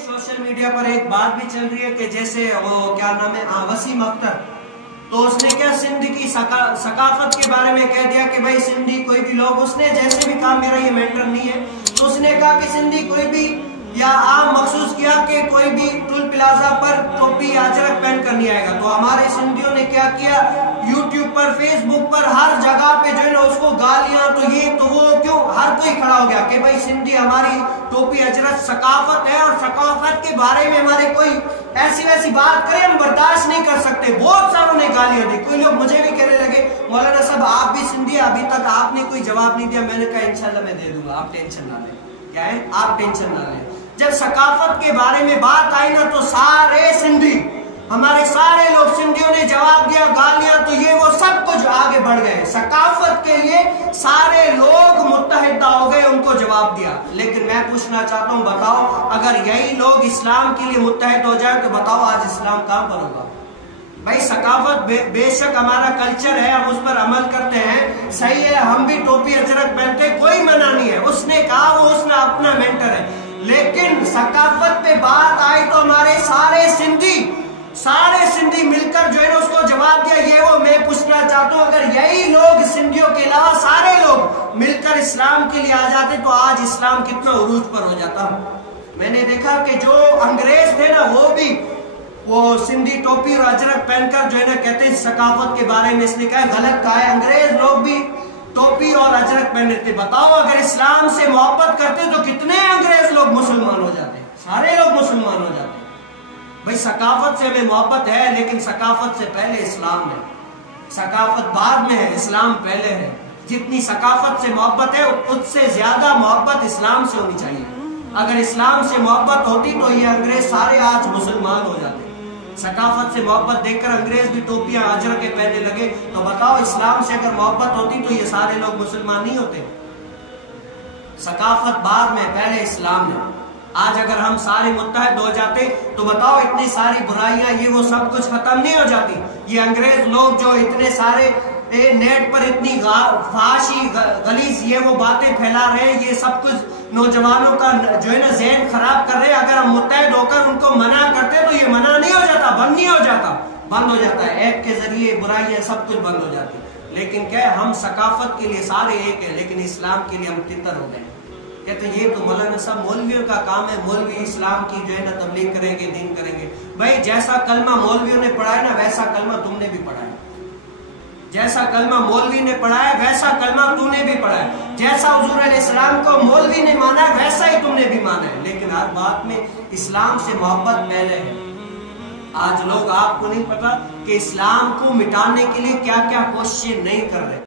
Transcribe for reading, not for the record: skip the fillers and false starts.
Social media पर एक बात भी चल रही है कि जैसे वो क्या नाम है वसीम अख्तर, तो उसने क्या सिंध की सकाफत के बारे में कह दिया कि भाई सिंधी कोई भी लोग, उसने जैसे भी कहा, मेरा ये मैटर नहीं है, तो उसने कहा कि सिंधी कोई भी या आम मखसूस किया कि कोई भी टोल प्लाजा पर टोपी अजरक पहन कर नहीं आएगा। तो हमारे सिंधियों ने क्या किया, यूट्यूब पर फेसबुक पर हर जगह पे जो है ना उसको गालियां, तो ये तो वो, क्यों हर कोई खड़ा हो गया कि भाई सिंधी हमारी टोपी अजरक सकाफत है और सकाफत के बारे में हमारे कोई ऐसी वैसी बात करे हम बर्दाश्त नहीं कर सकते। बहुत सारों ने गालियां दी, कोई लोग मुझे भी कहने लगे मौलाना साहब आप भी सिंधी, अभी तक आपने कोई जवाब नहीं दिया। मैंने कहा इंशाल्लाह मैं दे दूंगा, आप टेंशन ना लें। क्या है, आप टेंशन ना लें। जब सकाफत के बारे में बात आई ना तो सारे सिंधी, हमारे सारे लोग सिंधियों ने जवाब दिया, गालियां तो ये वो सब कुछ आगे बढ़ गए। सकाफत के लिए सारे लोग मुत्तहिदा हो गए, उनको जवाब दिया। लेकिन मैं पूछना चाहता हूं, बताओ अगर यही लोग इस्लाम के लिए मुत्तहिद हो जाए तो बताओ आज इस्लाम कहां पर होगा? भाई सकाफत बेशक हमारा कल्चर है, हम उस पर अमल करते हैं, सही है, हम भी टोपी अजरक पहनते, कोई मना नहीं है। उसने कहा वो उसने अपना मेंटर है, लेकिन सकाफत पे बात आई तो हमारे सारे सिंधी मिलकर जो है उसको जवाब दिया। ये वो मैं पूछना चाहता हूँ, अगर यही लोग सिंधियों के अलावा सारे लोग मिलकर इस्लाम के लिए आ जाते तो आज इस्लाम कितना उरूज पर हो जाता। मैंने देखा कि जो अंग्रेज थे ना वो भी वो सिंधी टोपी और अजरक पहनकर जो है ना कहते हैं सकाफत के बारे में इसने कहा गलत कहा है। अंग्रेज लोग भी टोपी और अजरक पहनते थे। बताओ अगर इस्लाम से मोहब्बत करते तो कितने अंग्रेज लोग मुसलमान हो जाते, सारे लोग मुसलमान हो जाते। भाई सकाफत से हमें मोहब्बत है, लेकिन सकाफत से पहले इस्लाम है, सकाफत बाद में है, इस्लाम पहले है। जितनी सकाफत से मोहब्बत है उससे ज्यादा मोहब्बत इस्लाम से होनी चाहिए। अगर इस्लाम से मोहब्बत होती तो ये अंग्रेज सारे आज मुसलमान हो जाते। सकाफत से मोहब्बत देखकर अंग्रेज भी टोपियां अजरक पहनने लगे, तो बताओ इस्लाम से अगर मोहब्बत होती तो ये सारे लोग मुसलमान नहीं होते। सकाफत बाद में, पहले इस्लाम है। आज अगर हम सारे मुत्तहिद हो जाते तो बताओ इतनी सारी बुराइयां ये वो सब कुछ खत्म नहीं हो जाती। ये अंग्रेज लोग जो इतने सारे नेट पर इतनी फाशी गलीज ये वो बातें फैला रहे हैं, ये सब कुछ नौजवानों का जो है ना ज़हन खराब कर रहे हैं। अगर हम मुत्तहिद होकर उनको मना करते तो ये मना नहीं हो जाता, बंद नहीं हो जाता, बंद हो जाता है। ऐप के जरिए बुराइयां सब कुछ बंद हो जाती। लेकिन क्या है, हम सकाफत के लिए सारे एक है, लेकिन इस्लाम के लिए हम तितर हो गए। कहते ये तो मौलाना साहब मौलवियों का काम है, मौलवी इस्लाम की जो है ना तबलीग करेंगे, दीन करेंगे। भाई जैसा कलमा मौलवियों ने पढ़ा है ना वैसा कलमा तुमने भी पढ़ा है। जैसा कलमा मौलवी ने पढ़ा है वैसा कलमा तूने भी पढ़ा है। जैसा हुजूर अलैहिस्सलाम को मौलवी ने माना है वैसा ही तुमने भी माना है। लेकिन हर बात में इस्लाम से मोहब्बत पहले है। आज लोग, आपको नहीं पता कि इस्लाम को मिटाने के लिए क्या क्या कोशिशें नहीं कर रहे।